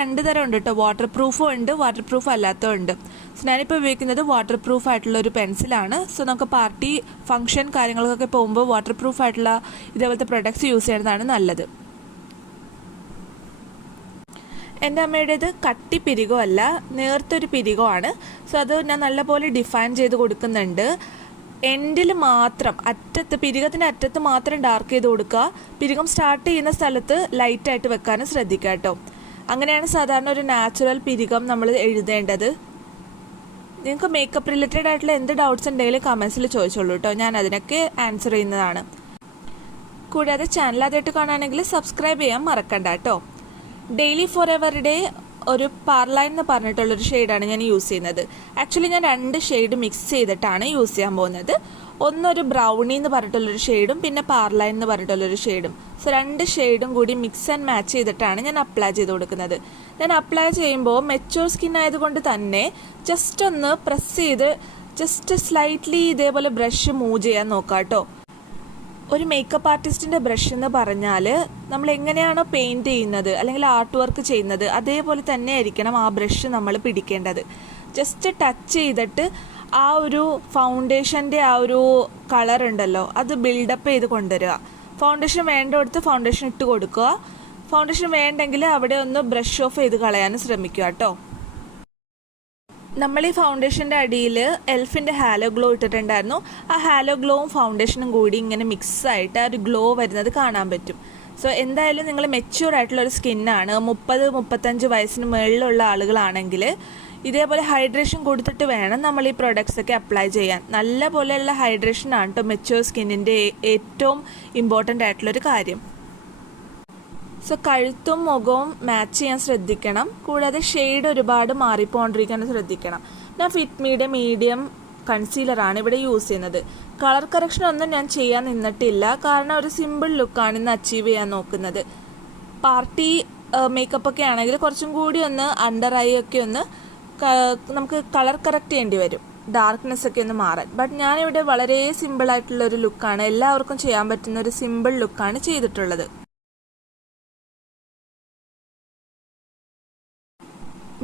രണ്ട് തരം ഉണ്ട് കേട്ടോ, വാട്ടർ പ്രൂഫും ഉണ്ട്, വാട്ടർ പ്രൂഫ് അല്ലാത്തതും ഉണ്ട്. സോ ഞാനിപ്പോൾ ഉപയോഗിക്കുന്നത് വാട്ടർ പ്രൂഫ് ആയിട്ടുള്ള ഒരു പെൻസിലാണ്. സോ നമുക്ക് പാർട്ടി ഫംഗ്ഷൻ കാര്യങ്ങൾക്കൊക്കെ പോകുമ്പോൾ വാട്ടർ പ്രൂഫ് ആയിട്ടുള്ള ഇതേപോലത്തെ പ്രൊഡക്ട്സ് യൂസ് ചെയ്യുന്നതാണ് നല്ലത്. എൻ്റെ അമ്മയുടേത് കട്ടി പിരികോ അല്ല, നേർത്തൊരു പിരികോ ആണ്. സോ അത് ഞാൻ നല്ലപോലെ ഡിഫൈൻ ചെയ്ത് കൊടുക്കുന്നുണ്ട്. എൻഡിൽ മാത്രം പിരികത്തിൻ്റെ അറ്റത്ത് മാത്രം ഡാർക്ക് ചെയ്ത് കൊടുക്കുക. പിരികം സ്റ്റാർട്ട് ചെയ്യുന്ന സ്ഥലത്ത് ലൈറ്റായിട്ട് വെക്കാനും ശ്രദ്ധിക്കുക കേട്ടോ. അങ്ങനെയാണ് സാധാരണ ഒരു നാച്ചുറൽ പിരികം നമ്മൾ എഴുതേണ്ടത്. നിങ്ങൾക്ക് മേക്കപ്പ് റിലേറ്റഡ് ആയിട്ടുള്ള എന്ത് ഡൗട്ട്സ് ഉണ്ടെങ്കിലും കമൻസിൽ ചോദിച്ചോളൂ കേട്ടോ, ഞാൻ അതിനൊക്കെ ആൻസർ ചെയ്യുന്നതാണ്. കൂടാതെ ചാനൽ ആദ്യമായിട്ട് കാണുകയാണെങ്കിൽ സബ്സ്ക്രൈബ് ചെയ്യാൻ മറക്കണ്ട കേട്ടോ. ഡെയിലി ഫോർ എവറുടെ ഒരു പാർലൈൻ എന്ന് പറഞ്ഞിട്ടുള്ളൊരു ഷെയ്ഡാണ് ഞാൻ യൂസ് ചെയ്യുന്നത്. ആക്ച്വലി ഞാൻ 2 ഷെയ്ഡ് മിക്സ് ചെയ്തിട്ടാണ് യൂസ് ചെയ്യാൻ പോകുന്നത്. ഒന്നൊരു ബ്രൗണി എന്ന് പറഞ്ഞിട്ടുള്ളൊരു ഷെയ്ഡും പിന്നെ പാർലൈൻ എന്ന് പറഞ്ഞിട്ടുള്ളൊരു ഷെയ്ഡും. സോ 2 ഷെയ്ഡും കൂടി മിക്സ് ആൻഡ് മാച്ച് ചെയ്തിട്ടാണ് ഞാൻ അപ്ലൈ ചെയ്ത് കൊടുക്കുന്നത്. ഞാൻ അപ്ലൈ ചെയ്യുമ്പോൾ മെച്യൂർ സ്കിൻ ആയതുകൊണ്ട് തന്നെ ജസ്റ്റ് ഒന്ന് പ്രസ് ചെയ്ത് ജസ്റ്റ് സ്ലൈറ്റ്ലി ഇതേപോലെ ബ്രഷ് മൂവ് ചെയ്യാൻ നോക്കാം കേട്ടോ. ഒരു മേക്കപ്പ് ആർട്ടിസ്റ്റിൻ്റെ ബ്രഷ് എന്ന് പറഞ്ഞാൽ നമ്മൾ എങ്ങനെയാണോ പെയിൻറ്റ് ചെയ്യുന്നത് അല്ലെങ്കിൽ ആർട്ട് വർക്ക് ചെയ്യുന്നത് അതേപോലെ തന്നെ ആയിരിക്കണം ആ ബ്രഷ് നമ്മൾ പിടിക്കേണ്ടത്. ജസ്റ്റ് ടച്ച് ചെയ്തിട്ട് ആ ഒരു ഫൗണ്ടേഷൻ്റെ ആ ഒരു കളർ ഉണ്ടല്ലോ അത് ബിൽഡപ്പ് ചെയ്ത് കൊണ്ടുവരിക. ഫൗണ്ടേഷൻ വേണ്ടടുത്ത് ഫൗണ്ടേഷൻ ഇട്ട് കൊടുക്കുക. ഫൗണ്ടേഷൻ വേണ്ടെങ്കിൽ അവിടെ ഒന്ന് ബ്രഷ് ഓഫ് ചെയ്ത് കളയാനും ശ്രമിക്കുക കേട്ടോ. നമ്മൾ ഈ ഫൗണ്ടേഷൻ്റെ അടിയിൽ എൽഫിൻ്റെ ഹാലോ ഗ്ലോ ഇട്ടിട്ടുണ്ടായിരുന്നു. ആ ഹാലോ ഗ്ലോവും ഫൗണ്ടേഷനും കൂടി ഇങ്ങനെ മിക്സായിട്ട് ആ ഒരു ഗ്ലോ വരുന്നത് കാണാൻ പറ്റും. സോ എന്തായാലും നിങ്ങൾ മെച്യൂർ ആയിട്ടുള്ളൊരു സ്കിന്നാണ്, 30-35 വയസ്സിന് മുകളിലുള്ള ആളുകളാണെങ്കിൽ ഇതേപോലെ ഹൈഡ്രേഷൻ കൊടുത്തിട്ട് വേണം നമ്മൾ ഈ പ്രൊഡക്ട്സ് ഒക്കെ അപ്ലൈ ചെയ്യാൻ. നല്ല പോലെയുള്ള ഹൈഡ്രേഷൻ ആണ് കേട്ടോ മെച്യൂർ സ്കിന്നിൻ്റെ ഏറ്റവും ഇമ്പോർട്ടൻ്റ് ആയിട്ടുള്ളൊരു കാര്യം. സോ കഴുത്തും മുഖവും മാച്ച് ചെയ്യാൻ ശ്രദ്ധിക്കണം. കൂടാതെ ഷെയ്ഡ് ഒരുപാട് മാറിപ്പോണ്ടിരിക്കാൻ ശ്രദ്ധിക്കണം. ഞാൻ ഫിറ്റ്മിയുടെ മീഡിയം കൺസീലറാണ് ഇവിടെ യൂസ് ചെയ്യുന്നത്. കളർ കറക്ഷൻ ഒന്നും ഞാൻ ചെയ്യാൻ നിന്നിട്ടില്ല, കാരണം ഒരു സിമ്പിൾ ലുക്കാണ് ഇന്ന് അച്ചീവ് ചെയ്യാൻ നോക്കുന്നത്. പാർട്ടി മേക്കപ്പ് ഒക്കെ ആണെങ്കിൽ കുറച്ചും കൂടി ഒന്ന് അണ്ടർ ഐ ഒക്കെ ഒന്ന് നമുക്ക് കളർ കറക്റ്റ് ചെയ്യേണ്ടി വരും, ഡാർക്ക്നെസ് ഒക്കെ ഒന്ന് മാറാൻ. ബട്ട് ഞാനിവിടെ വളരെ സിമ്പിളായിട്ടുള്ളൊരു ലുക്കാണ്, എല്ലാവർക്കും ചെയ്യാൻ പറ്റുന്ന ഒരു സിമ്പിൾ ലുക്കാണ് ചെയ്തിട്ടുള്ളത്.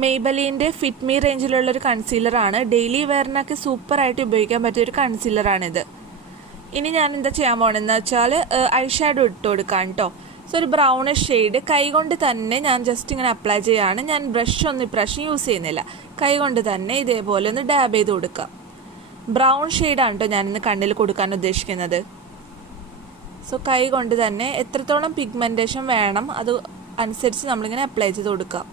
മെയ്ബലിൻ്റെ ഫിറ്റ് മീ റേഞ്ചിലുള്ളൊരു കൺസീലറാണ്. ഡെയിലി വെയറിനൊക്കെ സൂപ്പറായിട്ട് ഉപയോഗിക്കാൻ പറ്റിയൊരു കൺസീലറാണിത്. ഇനി ഞാൻ എന്താ ചെയ്യാൻ പോകണമെന്ന് വെച്ചാൽ ഐ ഷാഡോ ഇട്ട് കൊടുക്കാം കേട്ടോ. സോ ഒരു ബ്രൗണിഷ് ഷെയ്ഡ് കൈകൊണ്ട് തന്നെ ഞാൻ ജസ്റ്റ് ഇങ്ങനെ അപ്ലൈ ചെയ്യുകയാണ്. ഞാൻ ബ്രഷ് യൂസ് ചെയ്യുന്നില്ല, കൈകൊണ്ട് തന്നെ ഇതേപോലെ ഒന്ന് ഡാബ് ചെയ്ത് കൊടുക്കാം. ബ്രൗൺ ഷെയ്ഡാണ് കേട്ടോ ഞാനിന്ന് കണ്ണിൽ കൊടുക്കാൻ ഉദ്ദേശിക്കുന്നത്. സോ കൈ കൊണ്ട് തന്നെ എത്രത്തോളം പിഗ്മെൻറ്റേഷൻ വേണം അത് അനുസരിച്ച് നമ്മളിങ്ങനെ അപ്ലൈ ചെയ്ത് കൊടുക്കാം.